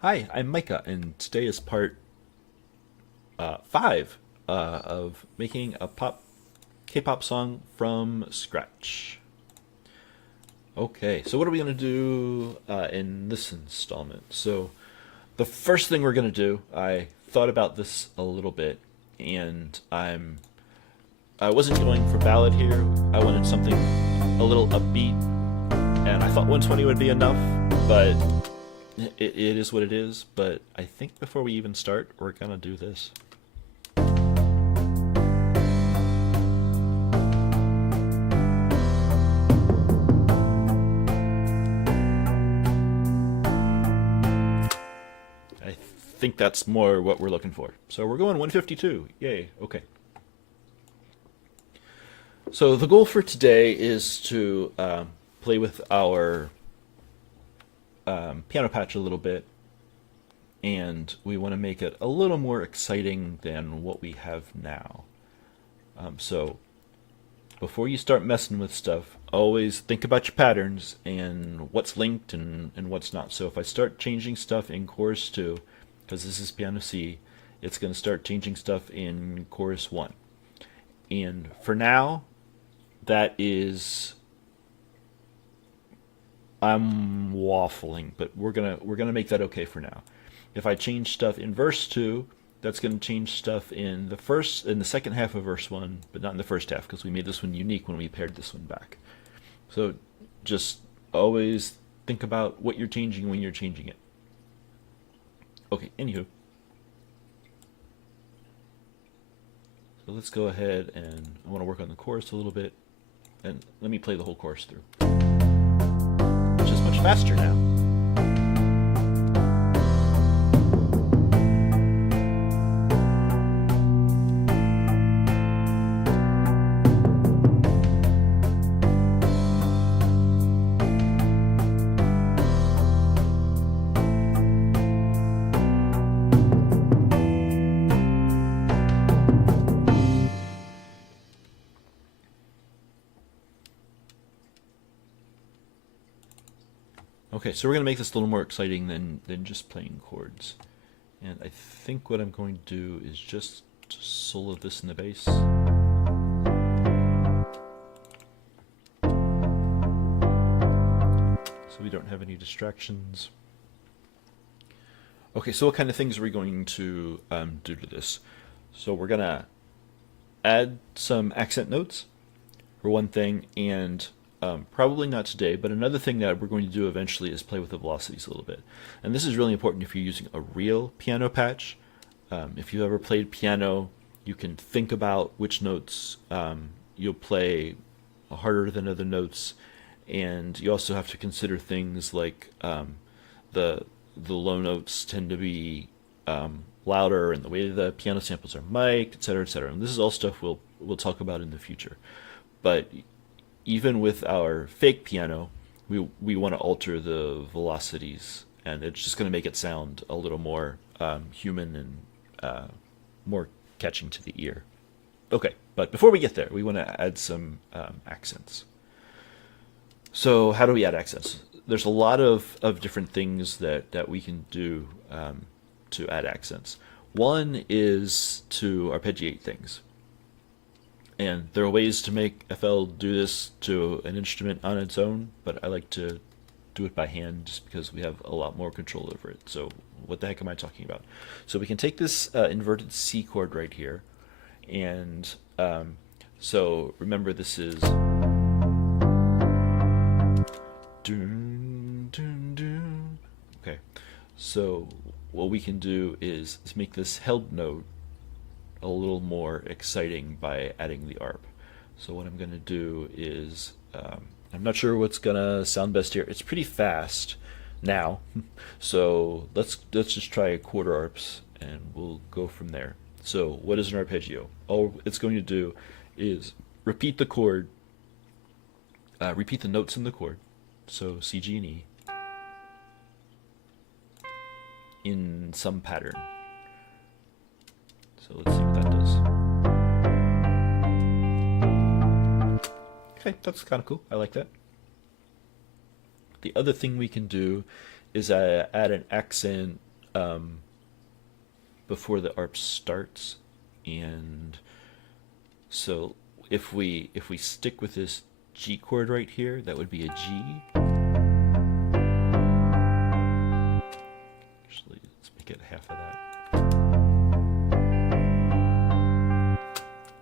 Hi, I'm Micah, and today is part 5 of making a K-pop song from scratch. Okay, so what are we going to do in this installment? So the first thing we're going to do, I thought about this a little bit, and I wasn't going for ballad here. I wanted something a little upbeat, and I thought 120 would be enough, but it is what it is. But I think before we even start, we're gonna do this. I think that's more what we're looking for. So we're going 152. Yay. Okay. So the goal for today is to play with our piano patch a little bit, and we want to make it a little more exciting than what we have now. So before you start messing with stuff, always think about your patterns and what's linked and what's not. So if I start changing stuff in chorus 2, because this is piano C, it's going to start changing stuff in chorus 1. And for now, that is, I'm waffling, but we're gonna make that okay for now. If I change stuff in verse 2, that's going to change stuff in the second half of verse 1, but not in the first half because we made this one unique when we paired this one back. So just always think about what you're changing when you're changing it. Okay, anywho. So let's go ahead, and I want to work on the chorus a little bit, and let me play the whole chorus through, which is much faster now. Okay, so we're going to make this a little more exciting than just playing chords. And I think what I'm going to do is just solo this in the bass. So we don't have any distractions. Okay, so what kind of things are we going to do to this? So we're going to add some accent notes, for one thing, and probably not today, but another thing that we're going to do eventually is play with the velocities a little bit. And this is really important if you're using a real piano patch. If you ever played piano, you can think about which notes you'll play harder than other notes, and you also have to consider things like the low notes tend to be louder, and the way the piano samples are mic'd, etc., etc. And this is all stuff we'll talk about in the future. But even with our fake piano, we want to alter the velocities, and it's just going to make it sound a little more human and more catching to the ear. Okay, but before we get there, we want to add some accents. So how do we add accents? There's a lot of different things that we can do to add accents. One is to arpeggiate things. And there are ways to make FL do this to an instrument on its own, but I like to do it by hand just because we have a lot more control over it. So what the heck am I talking about? So we can take this inverted C chord right here, and so remember this is dun, dun, dun. Okay, so what we can do is make this held note a little more exciting by adding the arp. So what I'm going to do is, I'm not sure what's going to sound best here. It's pretty fast now, so let's just try a quarter arps, and we'll go from there. So what is an arpeggio? All it's going to do is repeat the chord, repeat the notes in the chord, so C, G, and E, in some pattern. So let's see what that does. Okay, that's kind of cool. I like that. The other thing we can do is add an accent before the arp starts, and so if we stick with this G chord right here, that would be a G. Actually, let's make it half of that.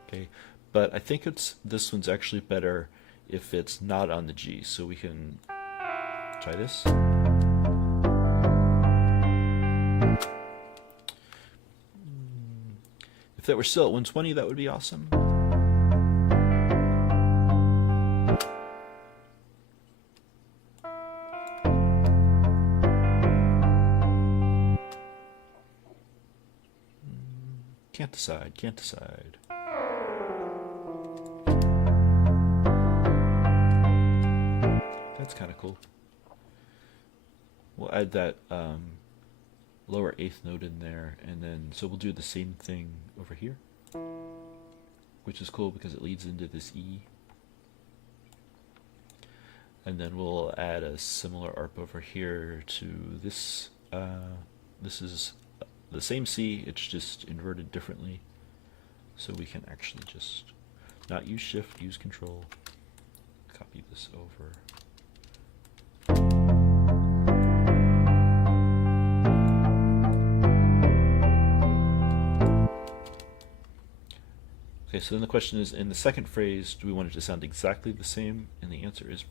Okay, but I think this one's actually better if it's not on the G, so we can try this. If that were still at 120, that would be awesome. Can't decide, can't decide. That's kind of cool. We'll add that lower eighth note in there, and then so we'll do the same thing over here, which is cool because it leads into this E. And then we'll add a similar arp over here to this. This is the same C, it's just inverted differently. So we can actually just not use shift, use control, copy this over. Okay, so then the question is, in the second phrase, do we want it to sound exactly the same? And the answer is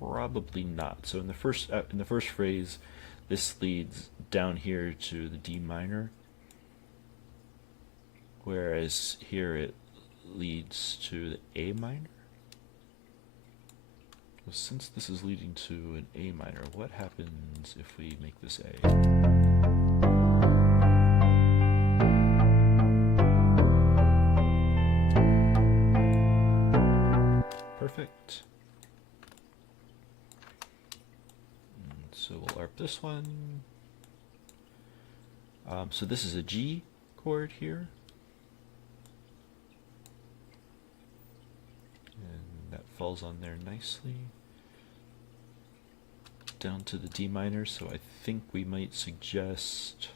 probably not. So in the first phrase, this leads down here to the D minor, whereas here it leads to the A minor. Well, since this is leading to an A minor, what happens if we make this A? Perfect. And so we'll arp this one. So this is a G chord here. And that falls on there nicely. Down to the D minor, so I think we might suggest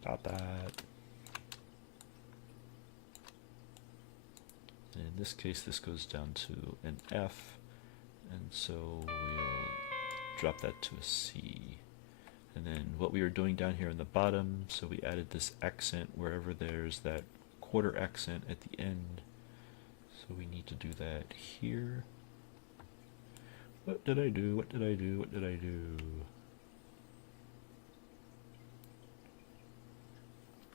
stop that. And in this case, this goes down to an F, and so we'll drop that to a C. And then what we were doing down here in the bottom, so we added this accent wherever there's that quarter accent at the end. So we need to do that here. What did I do? What did I do? What did I do?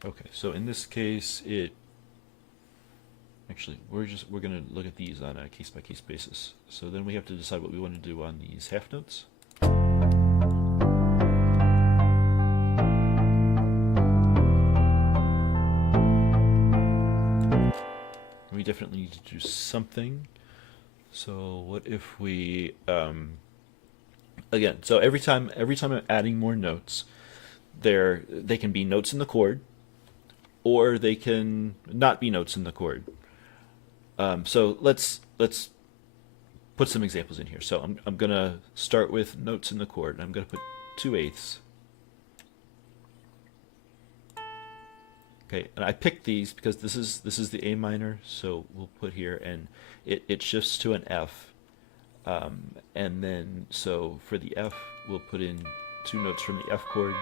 Okay, so in this case, actually, we're going to look at these on a case-by-case basis. So then we have to decide what we want to do on these half notes. We definitely need to do something. So what if we, again, so every time I'm adding more notes, they can be notes in the chord, or they can not be notes in the chord. So let's put some examples in here. So I'm gonna start with notes in the chord, and I'm gonna put 2/8. Okay, and I picked these because this is the A minor, so we'll put here, and it shifts to an F, and then so for the F we'll put in 2 notes from the F chord,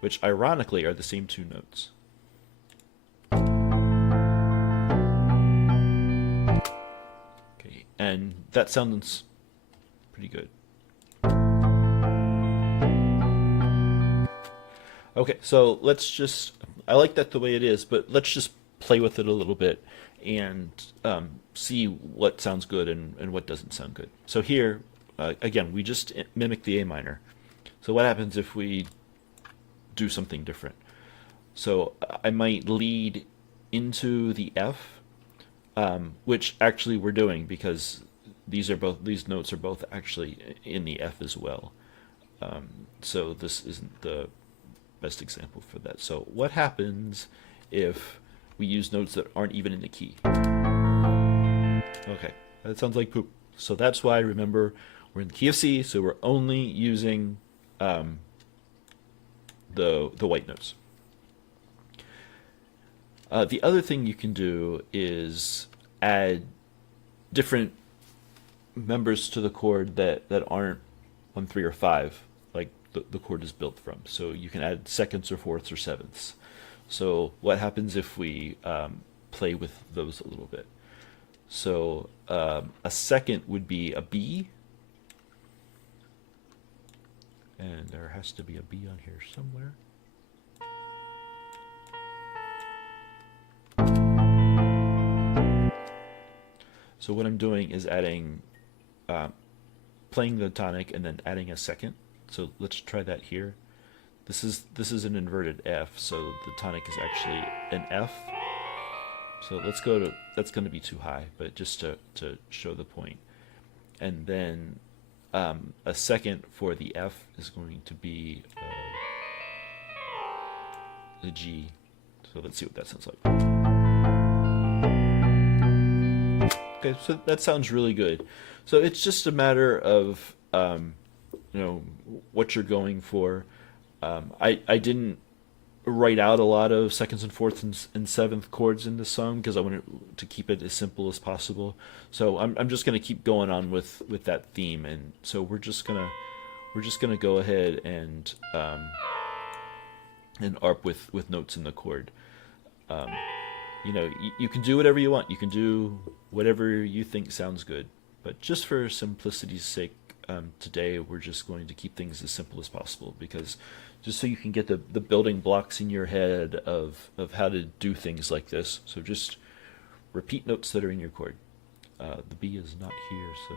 which ironically are the same 2 notes. Okay, and that sounds pretty good. Okay, so let's just, I like that the way it is, but let's just play with it a little bit and see what sounds good and what doesn't sound good. So here, again, we just mimic the A minor. So what happens if we do something different? So I might lead into the F, which actually we're doing because these notes are both actually in the F as well. So this isn't the best example for that. So what happens if we use notes that aren't even in the key? Okay, That sounds like poop. So that's why, remember, we're in the key of C, so we're only using um, the white notes. The other thing you can do is add different members to the chord that aren't 1, 3, or 5, like the chord is built from. So you can add seconds or fourths or sevenths. So what happens if we play with those a little bit? So a second would be a B, and there has to be a B on here somewhere. So what I'm doing is adding, playing the tonic and then adding a second. So let's try that here. This is an inverted F, so the tonic is actually an F. So let's go to, that's going to be too high, but just to show the point. And then a second for the F is going to be the G. So let's see what that sounds like. Okay, so that sounds really good. So it's just a matter of what you're going for. I didn't write out a lot of seconds and fourths and seventh chords in this song because I wanted to keep it as simple as possible. So I'm just gonna keep going on with that theme, and so we're just gonna go ahead and arp with notes in the chord. You can do whatever you want. You can do whatever you think sounds good. But just for simplicity's sake, today we're just going to keep things as simple as possible, because just so you can get the building blocks in your head of how to do things like this. So just repeat notes that are in your chord. The B is not here, so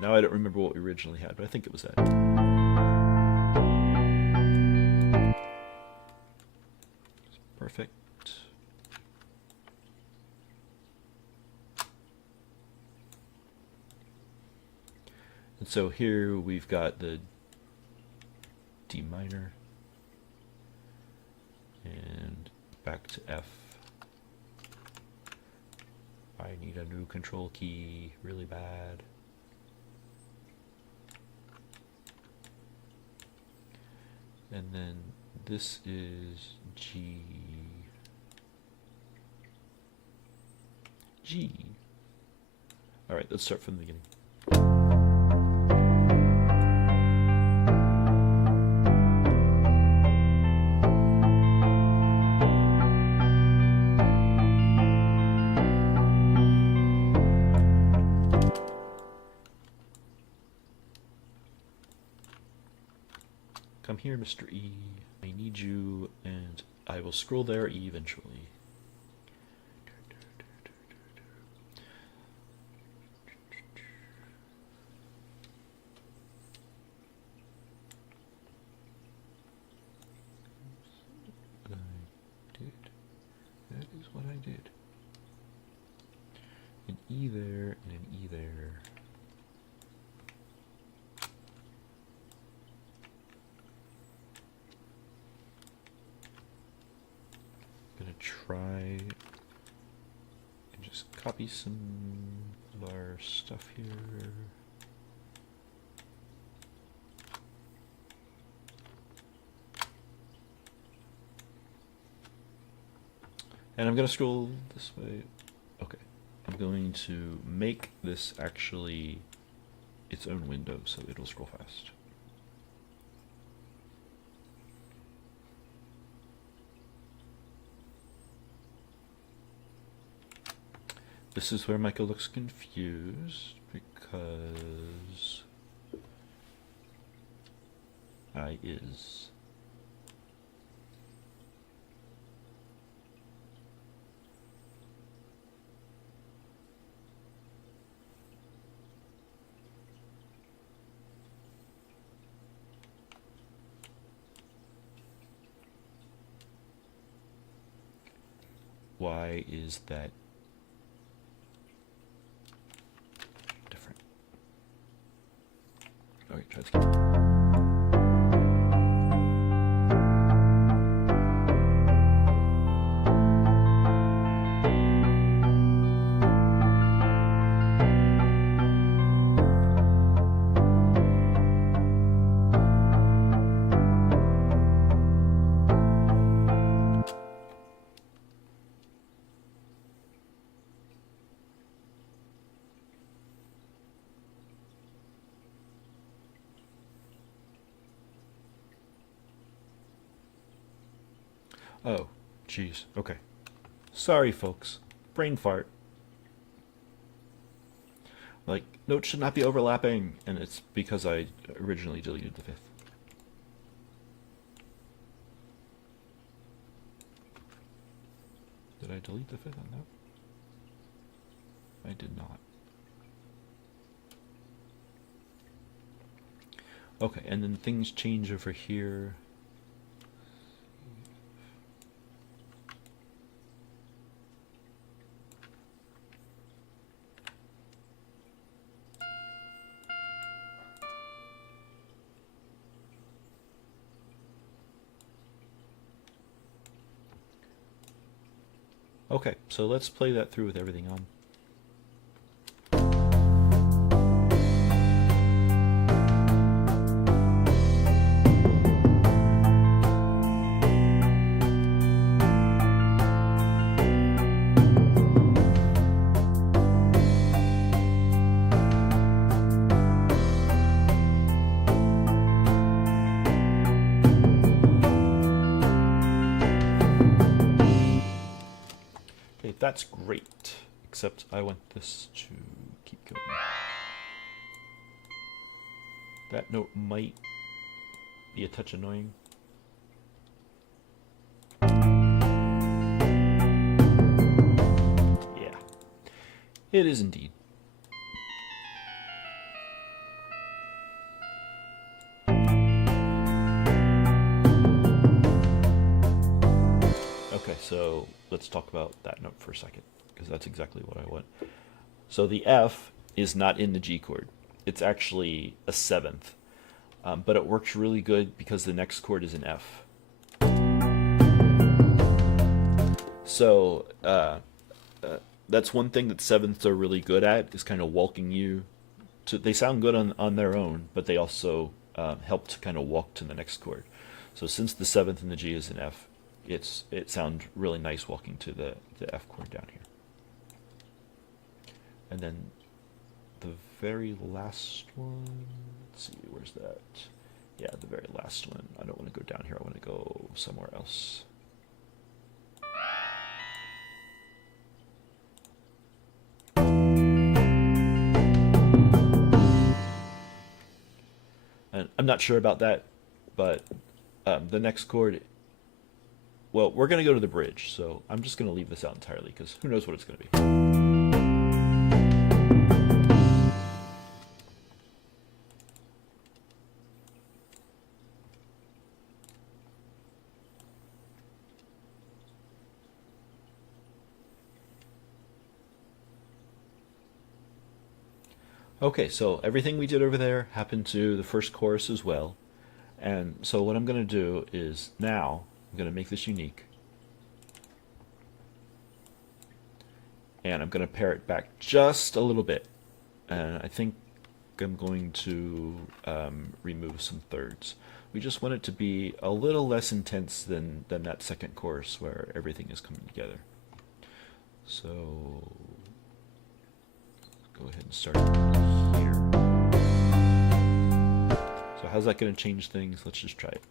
now I don't remember what we originally had, but I think it was that. Perfect. And so here we've got the D minor and back to F. I need a new control key really bad. And then this is G. G. All right, let's start from the beginning. Come here, Mr. E. I need you, and I will scroll there eventually. That is what I did. An E there, and an E there. Try and just copy some of our stuff here. And I'm going to scroll this way. Okay. I'm going to make this actually its own window so it'll scroll fast. This is where Michael looks confused because I is. Why is that different? Okay, try this again. Oh, jeez. Okay. Sorry, folks. Brain fart. Like, notes should not be overlapping, and it's because I originally deleted the fifth. Did I delete the fifth on that? I did not. Okay, and then things change over here. Okay, so let's play that through with everything on. Okay, that's great, except I want this to keep going. That note might be a touch annoying. Yeah, it is indeed. Okay, so let's talk about that note for a second, because that's exactly what I want. So the F is not in the G chord. It's actually a seventh, but it works really good because the next chord is an F. So that's one thing that sevenths are really good at, is kind of walking you to. They sound good on their own, but they also help to kind of walk to the next chord. So since the seventh in the G is an F, it sounds really nice walking to the F chord down here. And then the very last one, let's see, where's that? Yeah, the very last one. I don't want to go down here, I want to go somewhere else. And I'm not sure about that, but the next chord, well, we're going to go to the bridge, so I'm just going to leave this out entirely, because who knows what it's going to be. Okay, so everything we did over there happened to the first chorus as well. And so what I'm going to do is now I'm going to make this unique. And I'm going to pare it back just a little bit. And I think I'm going to remove some thirds. We just want it to be a little less intense than that second chorus where everything is coming together. So go ahead and start here. So how's that going to change things? Let's just try it.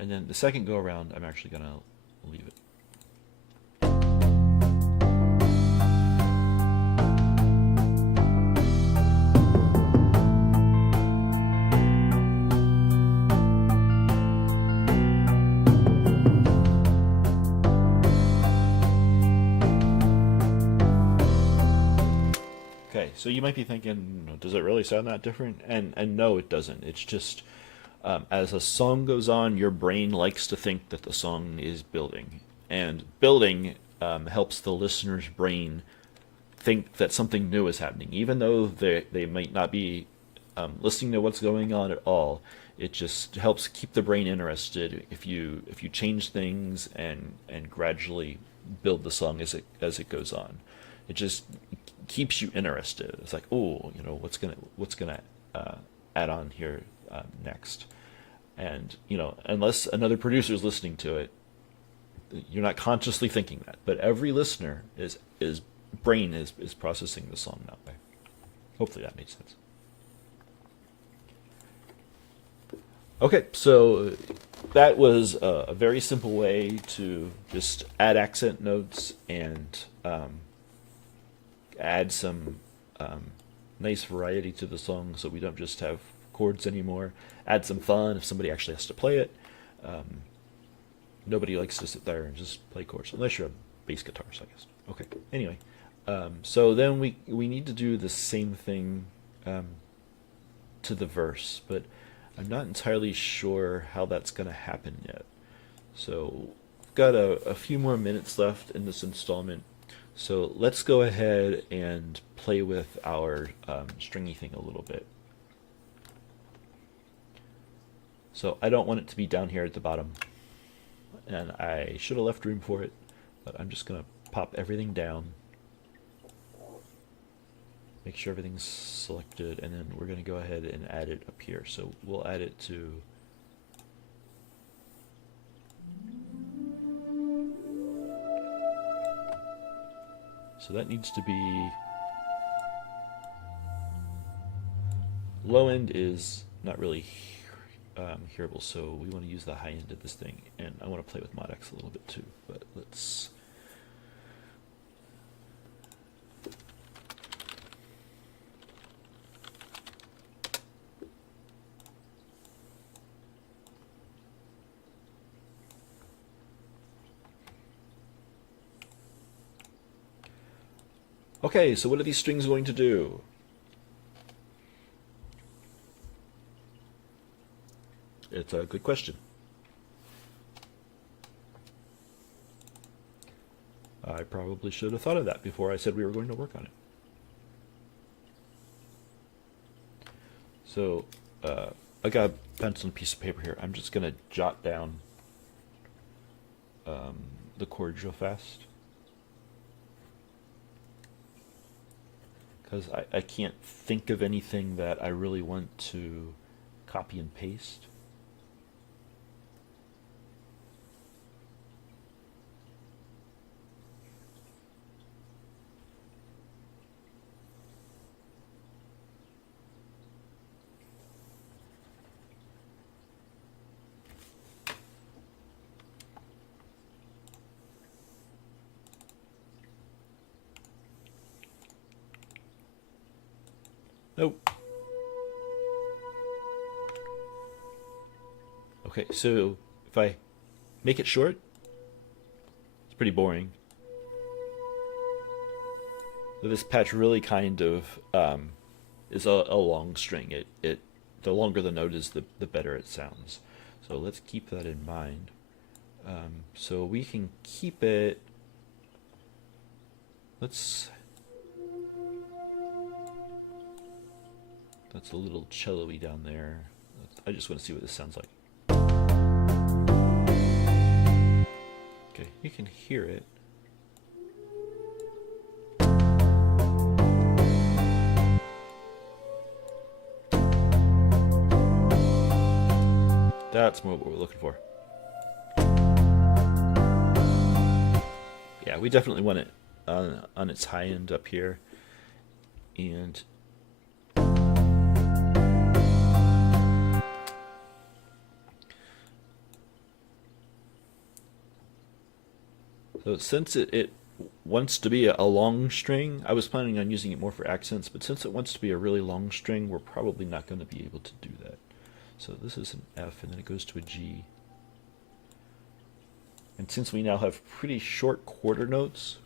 And then the second go around, I'm actually going to leave it. Okay, so you might be thinking, does it really sound that different? And no, it doesn't. It's just as a song goes on, your brain likes to think that the song is building. And building helps the listener's brain think that something new is happening. Even though they might not be listening to what's going on at all, It just helps keep the brain interested if you change things and gradually build the song as it goes on. It just keeps you interested. It's like, oh, what's gonna add on here next, and unless another producer is listening to it, you're not consciously thinking that, but every listener is brain is processing the song that way. Hopefully that made sense. Okay, so that was a very simple way to just add accent notes and add some nice variety to the song, so we don't just have chords anymore. Add some fun if somebody actually has to play it. Nobody likes to sit there and just play chords, unless you're a bass guitarist, I guess. Okay, anyway. So then we need to do the same thing to the verse, but I'm not entirely sure how that's going to happen yet. So we've got a few more minutes left in this installment. So let's go ahead and play with our stringy thing a little bit. So I don't want it to be down here at the bottom, and I should have left room for it, but I'm just going to pop everything down. Make sure everything's selected, and then we're going to go ahead and add it up here. So we'll add it to so that needs to be low end is not really hearable, so we want to use the high end of this thing, and I want to play with mod X a little bit too, but let's okay, so what are these strings going to do? It's a good question. I probably should have thought of that before I said we were going to work on it. So I got a pencil and piece of paper here. I'm just going to jot down the chords real fast, because I can't think of anything that I really want to copy and paste. Nope. Okay, so if I make it short, it's pretty boring. So this patch really kind of is a long string. The longer the note is, the better it sounds. So let's keep that in mind. So we can keep it. That's a little cello-y down there. I just want to see what this sounds like. Okay, you can hear it. That's more what we're looking for. Yeah, we definitely want it on its high end up here. And so since it wants to be a long string, I was planning on using it more for accents, but since it wants to be a really long string, we're probably not going to be able to do that. So this is an F, and then it goes to a G. And since we now have pretty short quarter notes,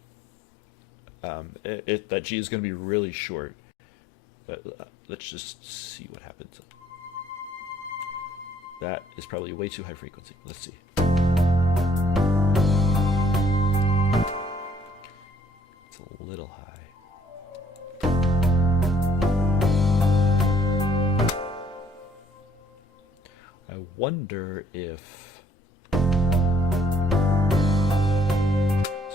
that G is going to be really short. Let's just see what happens. That is probably way too high frequency. Let's see. It's a little high. wonder if... So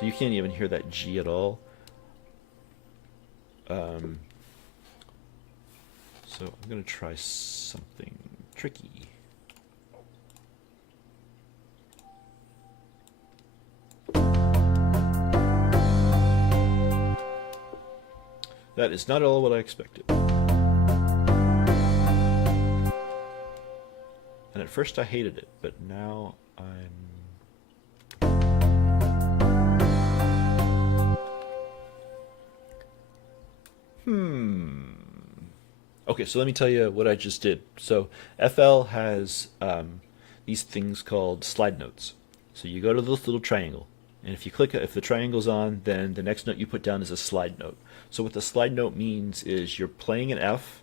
you can't even hear that G at all. So I'm going to try something tricky. That is not at all what I expected. And at first I hated it, but now Okay, so let me tell you what I just did. So FL has these things called slide notes. So you go to this little triangle, and if you click it, if the triangle's on, then the next note you put down is a slide note. So what the slide note means is you're playing an F,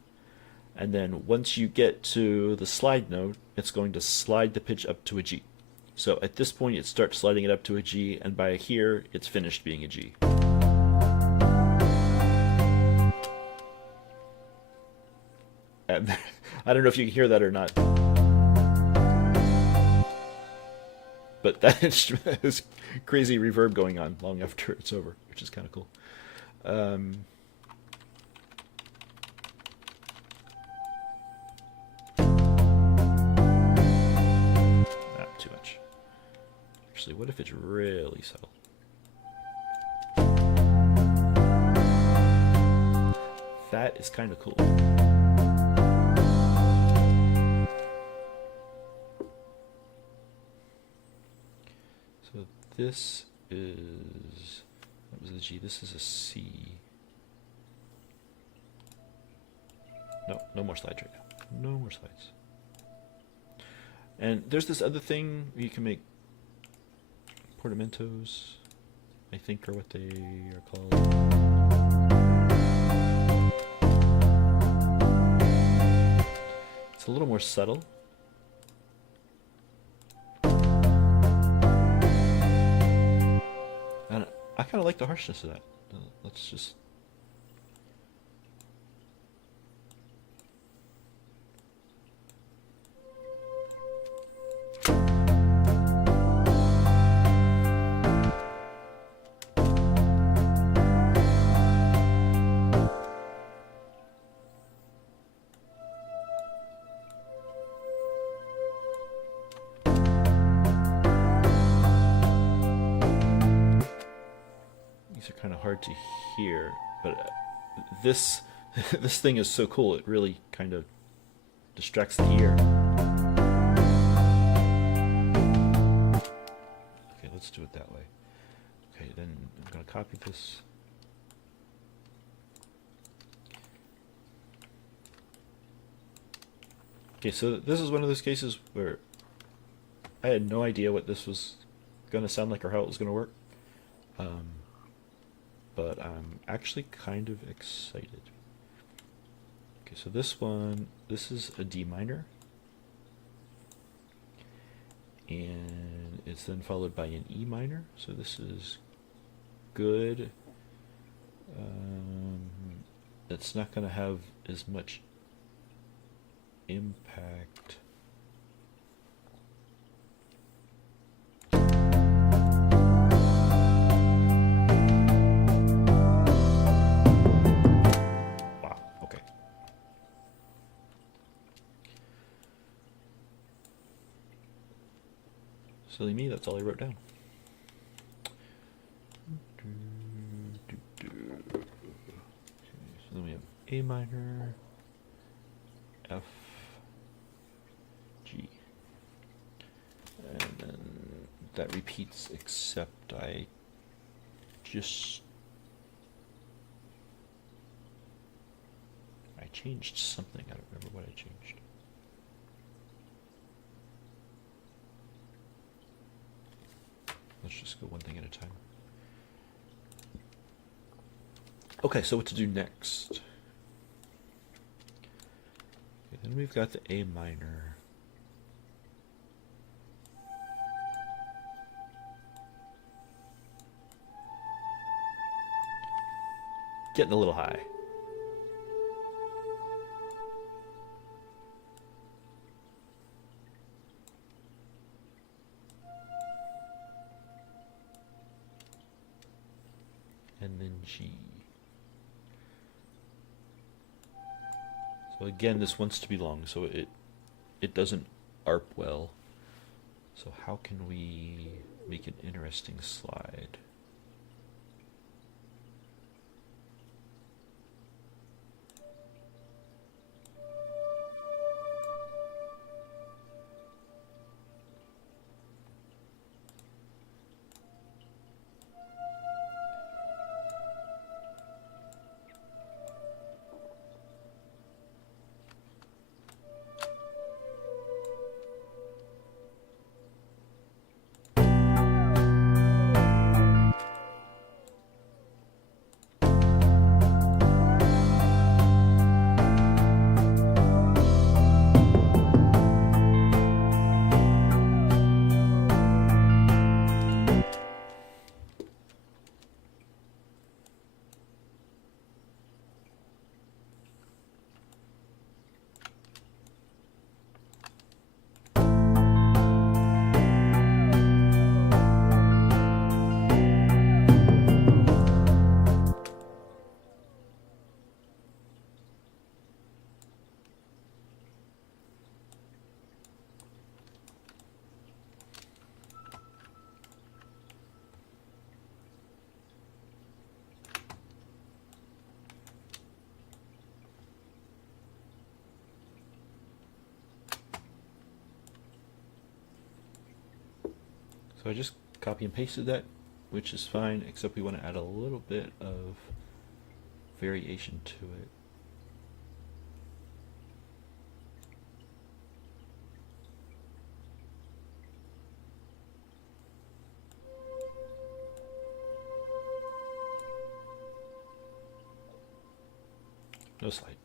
and then once you get to the slide note, it's going to slide the pitch up to a G. So at this point, it starts sliding it up to a G, and by here, it's finished being a G. And I don't know if you can hear that or not, but that is crazy reverb going on long after it's over, which is kind of cool. Not too much. Actually, what if it's really subtle? That is kind of cool. So this is, that was the G, this is a C. No, no more slides right now. No more slides. And there's this other thing you can make portamentos, I think are what they are called. It's a little more subtle. And I kind of like the harshness of that. Let's just... These are kind of hard to hear, but this this thing is so cool. It really kind of distracts the ear. Okay, let's do it that way. Okay, then I'm going to copy this. Okay, so this is one of those cases where I had no idea what this was going to sound like or how it was going to work. But I'm actually kind of excited. Okay, so this one, this is a D minor. And it's then followed by an E minor. So this is good. It's not going to have as much impact. Silly me, that's all I wrote down. So then we have A minor, F, G. And then that repeats, except I changed something. I don't remember what I changed. Let's just go one thing at a time. Okay, so what to do next? Okay, then we've got the A minor. Getting a little high. then G. So again, this wants to be long, so it doesn't arp well. So how can we make an interesting slide? So I just copy and pasted that, which is fine, except we want to add a little bit of variation to it. No slide.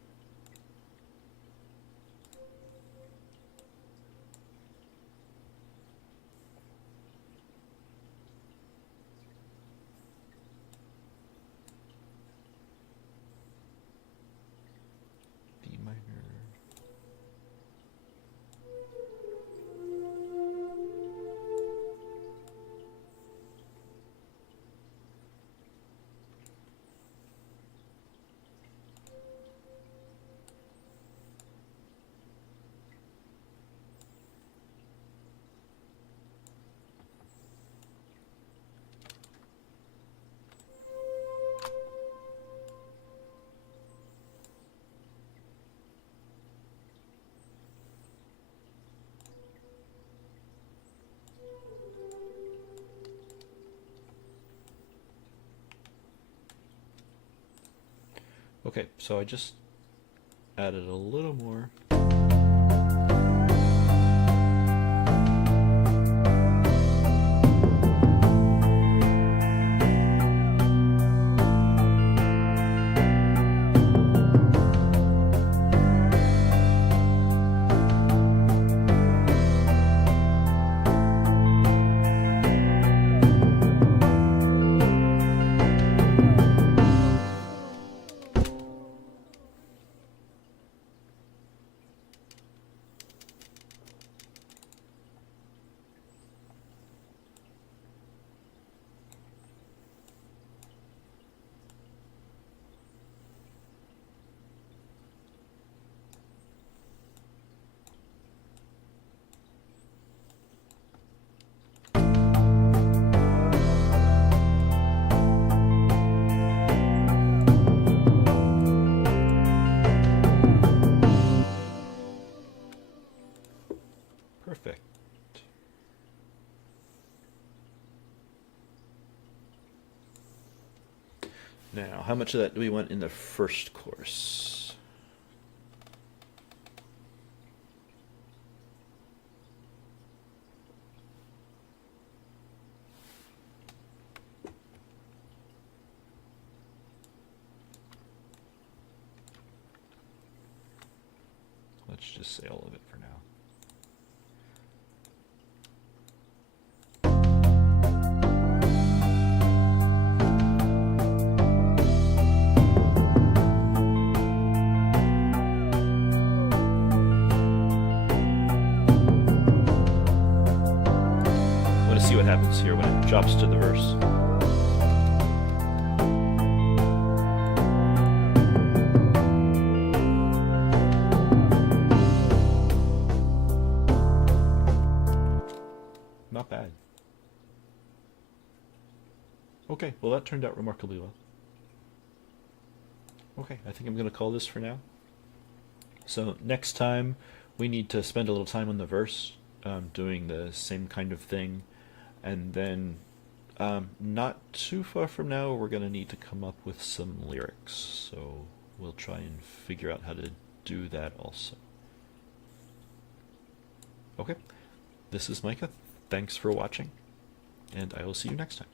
D minor. Okay, so I just added a little more. Perfect. Now, how much of that do we want in the first course? Let's just say all of it for now. See what happens here when it drops to the verse. Okay, well that turned out remarkably well. Okay, I think I'm going to call this for now. So next time we need to spend a little time on the verse, doing the same kind of thing, and then not too far from now we're going to need to come up with some lyrics. So we'll try and figure out how to do that also. Okay, this is Micah. Thanks for watching, and I will see you next time.